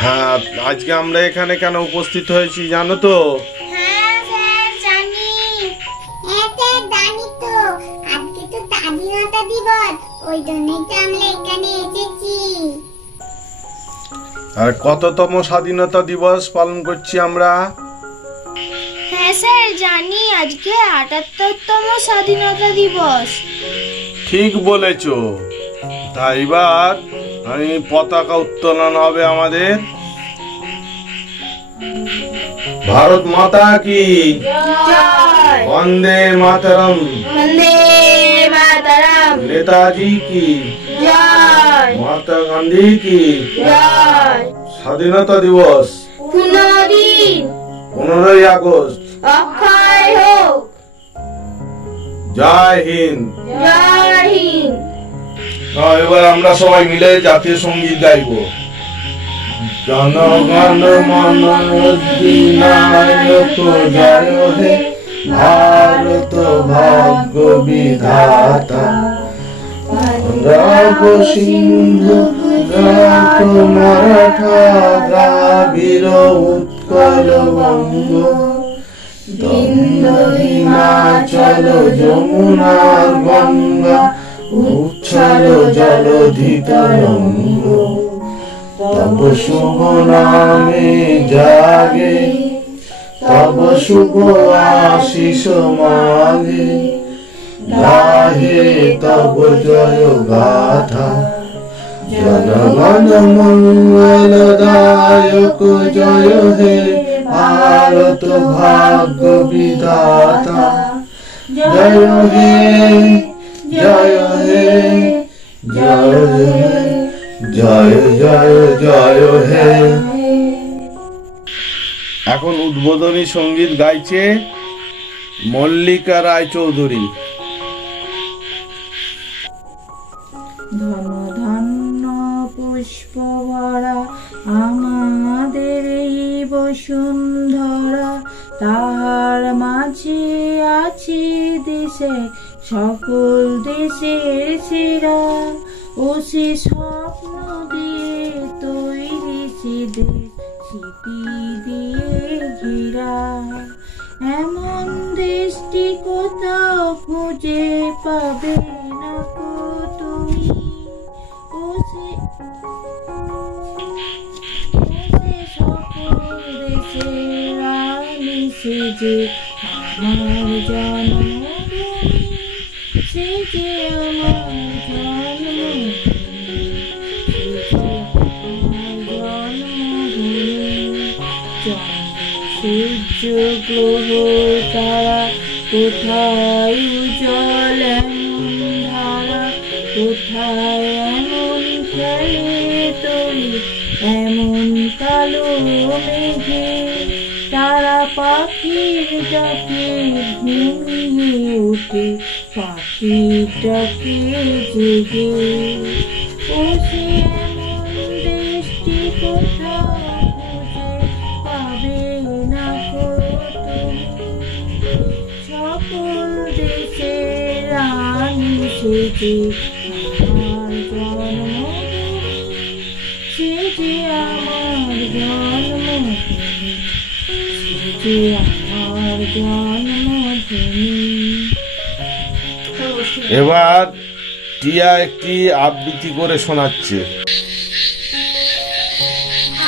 হ্যাঁ, আজকে আমরা এখানে কেন উপস্থিত হয়েছি জানো তো? হ্যাঁ স্যার জানি। হ্যাঁ স্যার জানি তো, আজকে তো স্বাধীনতা দিবস, ওই জন্যই তো আমরা এখানে এসেছি। আর কততম স্বাধীনতা দিবস পালন করছি আমরা? হ্যাঁ স্যার জানি, আজকে ৭৮তম স্বাধীনতা দিবস। ঠিক বলেছো। তাই এবার আমি পতাকা উত্তোলন হবে আমাদের। ভারত মাতা কি জয়। বন্দে মাতরম। বন্দে মাতরম। নেতাজি কি জয়। মহাত্মা গান্ধী কি জয়। স্বাধীনতা দিবস ১৫ দিন 15ই আগস্ট। অক্ষয় হোক। জয় হিন্দ। জয় হিন্দ। এবার আমরা সবাই মিলে জাতীয় সঙ্গীত গাইব। জনগণ মন অধিনায়ক জয় হে, ভারত ভাগ্য বিধাতা। পাঞ্জাব সিন্ধু গাঙ্গ মারাঠা দ্রাবিড় উৎকল বঙ্গ, বিন্ধ্য হিমাচল যমুনা গঙ্গা উচ্ছল জলধি তরঙ্গ। তব শুভ নামে জাগে, তব শুভ আশিস মাগে, গাহে তব জয় গাথা। জনগণ মঙ্গল দায়ক জয় হে, ভারত ভাগ্য বিধাতা। জয় হে জয় হে জয় হে জয় জয় জয় হে। এখন উদ্বোধনী সঙ্গীত গাইছে মল্লিকা রায়চৌধুরী। ধন ধন্য পুষ্প ভরা আমাদের এই বসুন্ধরা, তাহার মাঝে আছি দেশে সকল দেশের সেরা। ও সে স্বপ্ন দিয়ে তৈরি সে দেশ স্মৃতি দিয়ে ঘেরা। এমন দেশটি কোথাও খুঁজে পাবে না কো তুমি। ও সে সকল দেশের রানী, সে যে আমার জন্মভূমি, সে যে আমার জন্মভূমি, সে যে আমার জন্মভূমি। সূর্য গ্রহ তারা কোথায় উজ্জ্বল এমন ধারা, কোথায় এমন খেলে তরি এমন কালো মেঘে। তারা পাখির ডাকে ঘুমিয়ে ওঠে, পাখির ডাকে জেগে। ও সে এমন দেশটি কোথাও খুঁজে পাবে না কো তুমি। সকল দেশের রানী, সে যে আমার জন্মভূমি, সে যে আমার জন্মভূমি, সে যে আমার জন্মভূমি। এবার টিয়া একটি আবৃত্তি করে শোনাচ্ছে।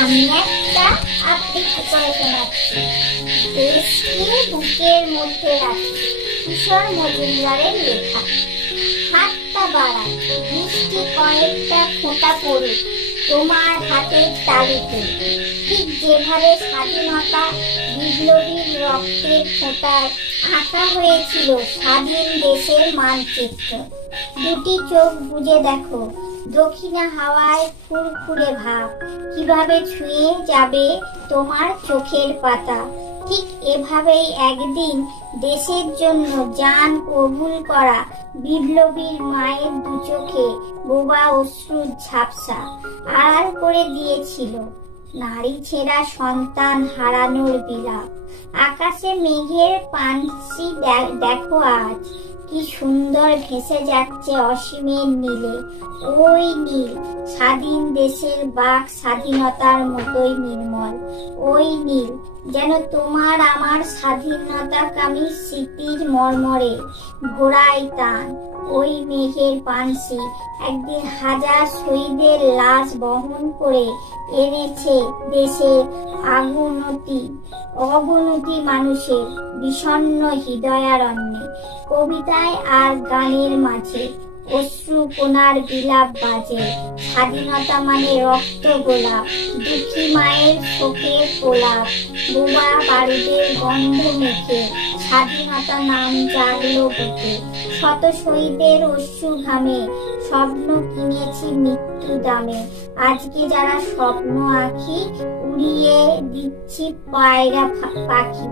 আমি একটা আবৃত্তি করে শোনাচ্ছি। দেশকে বুকের মধ্যে রাখি, কিশোর মজুমদারের লেখা। হাতটা বাড়ায়, বৃষ্টি কয়েকটা ফোঁটা পড়ুক তোমার হাতের তালুতে। ঠিক যেভাবে স্বাধীনতা বিপ্লবীর রক্তের ফোঁটায় আঁকা হয়েছিল স্বাধীন দেশের মানচিত্র। দুটি চোখ বুজে দেখো, দক্ষিণা হাওয়ায় ফুরফুরে ভাব কিভাবে ছুঁয়ে যাবে তোমার চোখের পাতা। ঠিক এভাবেই একদিন দেশের জন্য জান কবুল করা বিপ্লবীর মায়ের দু চোখে বোবা অশ্রুর ঝাপসা আড়াল করে দিয়েছিল নারী ছেঁড়া সন্তান হারানোর বিলাপ। আকাশে মেঘের পানসি দেখো আজ, কি সুন্দর ভেসে যাচ্ছে অসীমের নীলে। ওই নীল স্বাধীন দেশের বাক স্বাধীনতার মতোই নির্মল। ওই নীল যেন তোমার আমার স্বাধীনতাকামী স্মৃতির মর্মরে ঘোড়ায় টান। ওই মেঘের পানসি একদিন হাজার শহীদের লাশ বহন করে এনেছে দেশের অবনতি মানুষের বিষণ্ণ হৃদয়ারণ্যে। কবিতায় আর গানের মাঝে অশ্রু কোনার বিলাপ বাজে। স্বাধীনতা মানে রক্ত গোলাপ, দুঃখী মায়ের শোকের কোলাপ, বোমা বারুদের গন্ধ মেখে স্বাধীনতা নাম জাগলো বুকে। শত শহীদের অশ্রু ঘামে স্বপ্ন কিনেছি মৃত্যু দামে। আজকে যারা স্বপ্ন আঁকি উড়িয়ে দিচ্ছি পায়রা পাখি।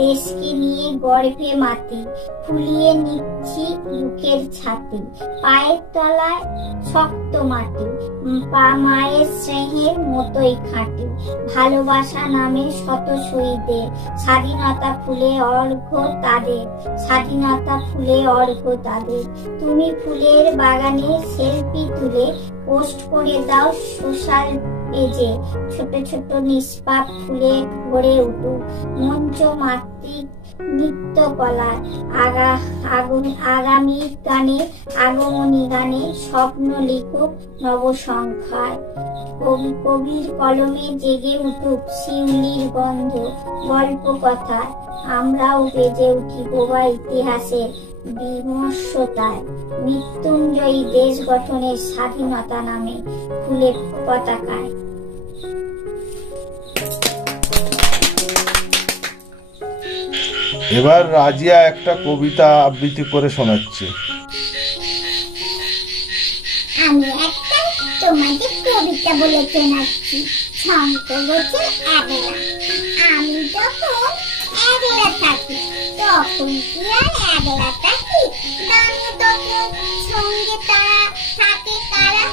দেশকে নিয়ে গর্বে মাতি ফুলিয়ে নিচ্ছি বুকের ছাতি। পায়ের তলায় শক্ত মাটি, মায়ের স্নেহের মতোই খাঁটি। ভালোবাসা নামে শত শহীদের স্বাধীনতা ফুলে অর্ঘ্য তাদের, স্বাধীনতা ফুলে অর্ঘ্য তাদের। তুমি ফুলের বাগানে সেলফি তুলে পোস্ট করে দাও সোশ্যাল পেজে। ছোট ছোট নিষ্পাপ ফুলে ভরে উঠুক মঞ্চ মাতৃক নৃত্য কলা। আগামী গানে আগমনী গানে স্বপ্ন লিখুক নবসংখ্যায়। কবির কলমে জেগে উঠুক শিউলির গন্ধ গল্প কথায়। আমরাও বেজে উঠি বোবা ইতিহাসের বিমর্ষতায়। মৃত্যুঞ্জয়ী দেশ গঠনের স্বাধীনতা নামে ফুলে পতাকায়। এবার রাজিয়া একটা কবিতা আবৃত্তি করে শোনাচ্ছে। আমি একটা তোমাদের কবিতা বলে শোনাচ্ছি। শঙ্করবচন একলা। আমি যখন একলা থাকি তখন কি আর একলা থাকি? গান তখন সঙ্গে তারা থাকে কারা?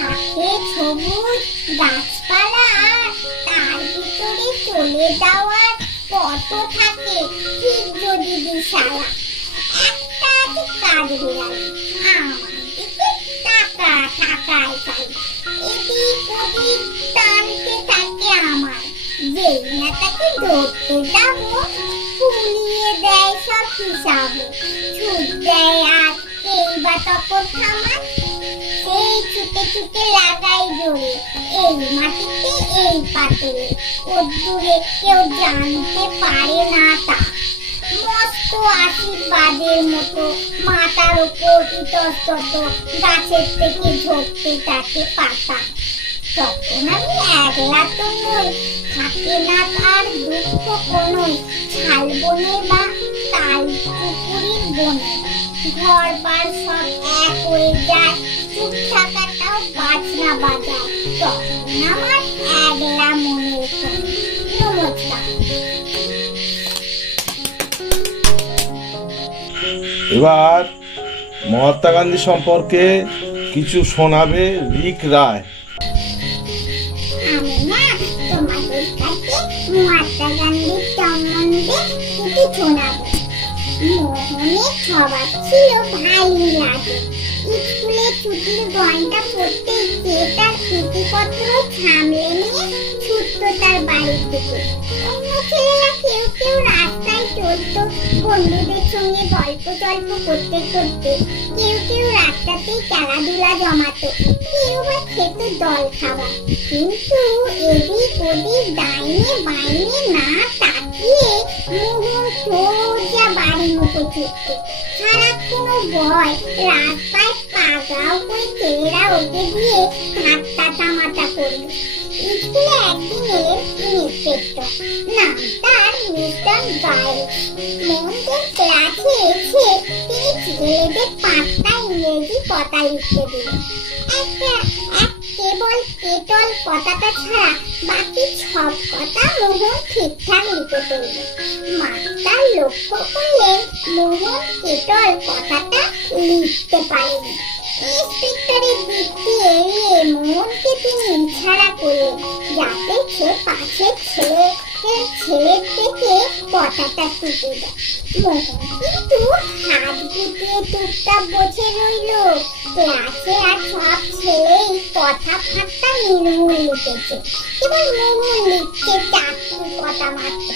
থাকে সবুজ গাছপালা আর তার ভিতরে চলে যাওয়ার পথ থাকে ঠিক যদি দিশালা। একটা আছে কাঠবিড়ালি আমার দিকে তাকায় খালি। এদিক ওদিক টানতে থাকে আমার। যেই না তাকে ধরতে যাবো ফুলিয়ে দেয় সব হিসাব। ছুট দেয় আর এইবা তখন থামায়। সেই ছুটে ছুটে লাগাই জোরে এই মাটিতে এই পাথরে। দূরে কেউ জানতে পারে না তা। মস্ত আশীর্বাদের মতো মাথার উপর ইতস্তত গাছের থেকে ঝরতে থাকে পাতা। তখন আমি একলা তো নই, থাকে না তার দুঃখ কোনোই। ছাল বনে বা তাল পুকুরির বনে ঘর বার সব এক হয়ে যায়। চুপ থাকাটাও বাজনা বাজায়। তখন আমার একলা মনের কোণ। নমস্কার। এবার মহাত্মা গান্ধী সম্পর্কে কিছু শোনাবে রিক রায়। আমি না তোমাদের কাছে মহাত্মা গান্ধীর সম্বন্ধে কিছু শোনাবো। মোহনের স্বভাব ছিল ভালোই লাগে। স্কুলে ছুটির ঘন্টা পড়তে গিয়ে তার চিঠিপত্র সামলে নিয়ে ছুটতো তার বাড়ির দিকে। অন্য ছেলেরা কেউ কেউ রাস্তায় চলতো বন্ধুদের সঙ্গে গল্প করতে করতে। কেউ কেউ রাস্তাতেই খেলাধুলা জমাতো। কেউ বা খেত দল খাবার। কিন্তু এদিক ওদিক ডাইনে বাইনে না তাকিয়ে মোহন সোজা বাড়ির মুখে ছুটতো। সারাক্ষণ ভয় রাস্তায় পাগাও করে ছেলেরা ওকে দিয়ে ঠাট্টা তামাটা করবে। স্কুলে একদিন এলেন ইন্সপেক্টর, নাম তার মিস্টার গাইড। মোহনদের ক্লাসে এসে তিনি ছেলেদের 5টা ইংরেজি কথা লিখতে দিলেন। কেবল কেটল কথাটা ছাড়া বাকি সব কথা মোহন ঠিকঠাক লিখে ফেলল। মাস্টার লক্ষ্য করলেন মোহন কেটল কথাটা লিখতে পারেনি। ইন্সপেক্টরের দৃষ্টি এড়িয়ে মোহনকে তিনি ইশারা করলেন যাতে সে পাশের ছেলে পাশের ছেলের থেকে কথাটা টুকে যায়। মোহন কিন্তু হাত গুটিয়ে চুপচাপ বসে রইল। ক্লাসে আর সব ছেলেই কথা ফাঁকটা নির্মূল লিখেছে, কেবল মোহন লিখছে 4টি কথা মাত্র।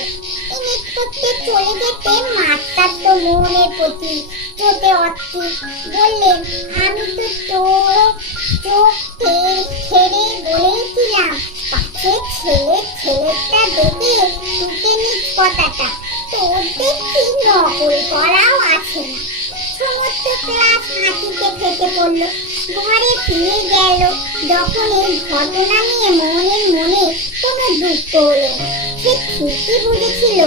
ইংলিশ করতে চলে যেতে মাস্টার তো মোহনের প্রতি চোটে অস্থির। বললেন, আমি তো তোর চোখ ছেড়ে বলেছিলাম পাশে ছেলেটা দেখে টুকে নিস কথাটা। তোর দেখি নকল করাও আছে না। সমস্ত ক্লাস হাসিতে ফেটে পড়লো। ঘরে ফিরে গেল যখন এই ঘটনা নিয়ে মোহনের মনে কোনো দুঃখ হলো না। সে ঠিকই বুঝেছিল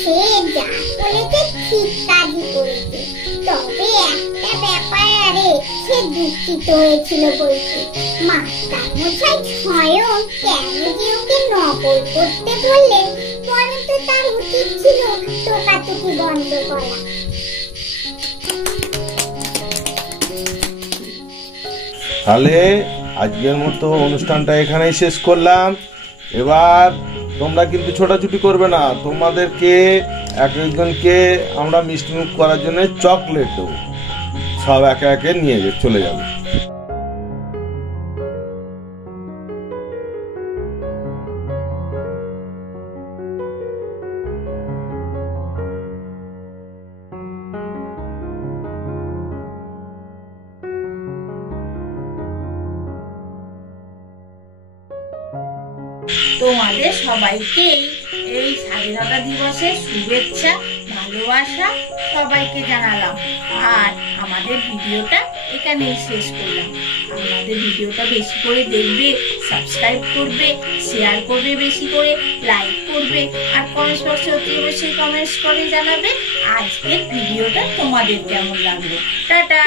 সে যা বলেছে ঠিক কাজই করেছে। তবে একটা ব্যাপারে সে দুঃখিত হয়েছিল বলতে, মাস্টার মশাই স্বয়ং কেন যে ওকে নকল করতে বললেন, বরঞ্চ তার উচিত ছিল টোকাটুকি বন্ধ করা। তাহলে আজকের মতো অনুষ্ঠানটা এখানেই শেষ করলাম। এবার তোমরা কিন্তু ছোটাছুটি করবে না, তোমাদেরকে একজনকে আমরা মিষ্টিমুখ করার জন্য চকলেট দেবো, সব একে একে নিয়ে চলে যাবে। তোমাদের সবাইকে এই স্বাধীনতা দিবসের শুভেচ্ছা ভালোবাসা সবাইকে জানালাম। আর আমাদের ভিডিওটা এখানেই শেষ করলাম। আমাদের ভিডিওটা বেশি করে দেখবে, সাবস্ক্রাইব করবে, শেয়ার করবে, বেশি করে লাইক করবে, আর কমেন্টস বক্সে অতি অবশ্যই কমেন্টস করে জানাবে আজকের ভিডিওটা তোমাদের কেমন লাগলো। টাটা।